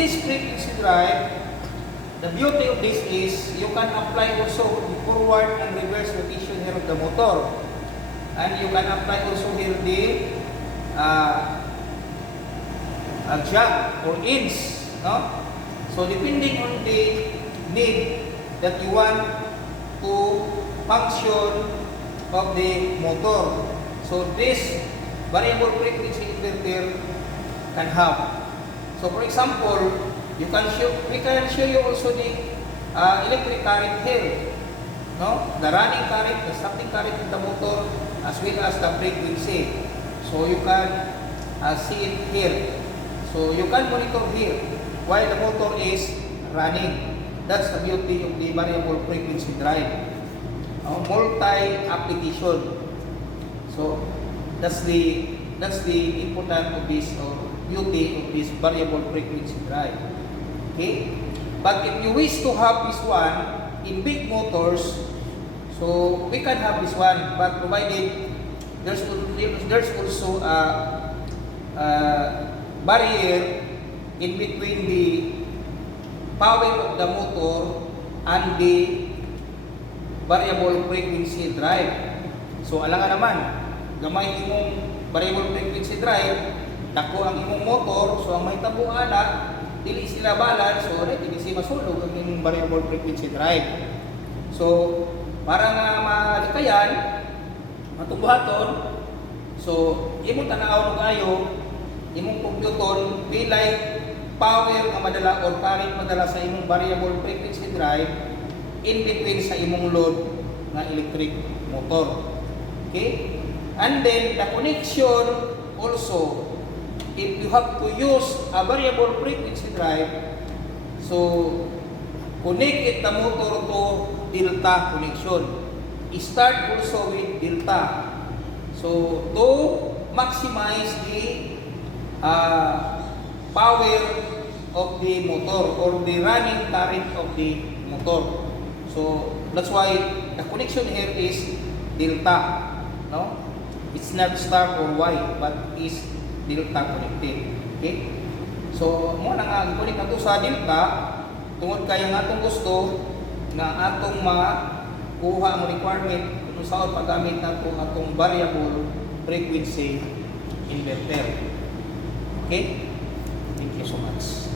this frequency drive, the beauty of this is you can apply also forward and reverse rotation here of the motor. And you can apply also here the jog or inch, no? So depending on the need that you want to function of the motor. So this variable frequency inverter can have. So for example, we can show you also the electric current here, no? The running current, the starting current in the motor, as well as the frequency. So you can see it here. So you can monitor here while the motor is running. That's the beauty of the variable frequency drive. Multi-application. So that's the important of this beauty of this variable frequency drive. Okay? But if you wish to have this one in big motors, so we can have this one, but provided there's also a barrier in between the power of the motor and the variable frequency drive. So alangan naman, gamay imong variable frequency drive, dako ang imong motor, so ang may tabo ana, dili sila balance, so dili sila masulog ang imong variable frequency drive. So para nga malikayan, matubuhaton, so imong tanaw ng ayo, imong computon bilay power nga madala or current madala sa imong variable frequency drive in between sa imong load nga electric motor. Okay? And then the connection also, if you have to use a variable frequency drive, so connect it the motor to delta connection. Start also with delta. So to maximize the power of the motor or the running current of the motor. So that's why the connection here is delta. No? It's not star or Y, but is delta connected. Okay? So mo na nga connect nato sa delta tungod kay ang atong gusto na atong makuha ang requirement kung saan paggamit nato atong variable frequency inverter. Okay? Thank you so much.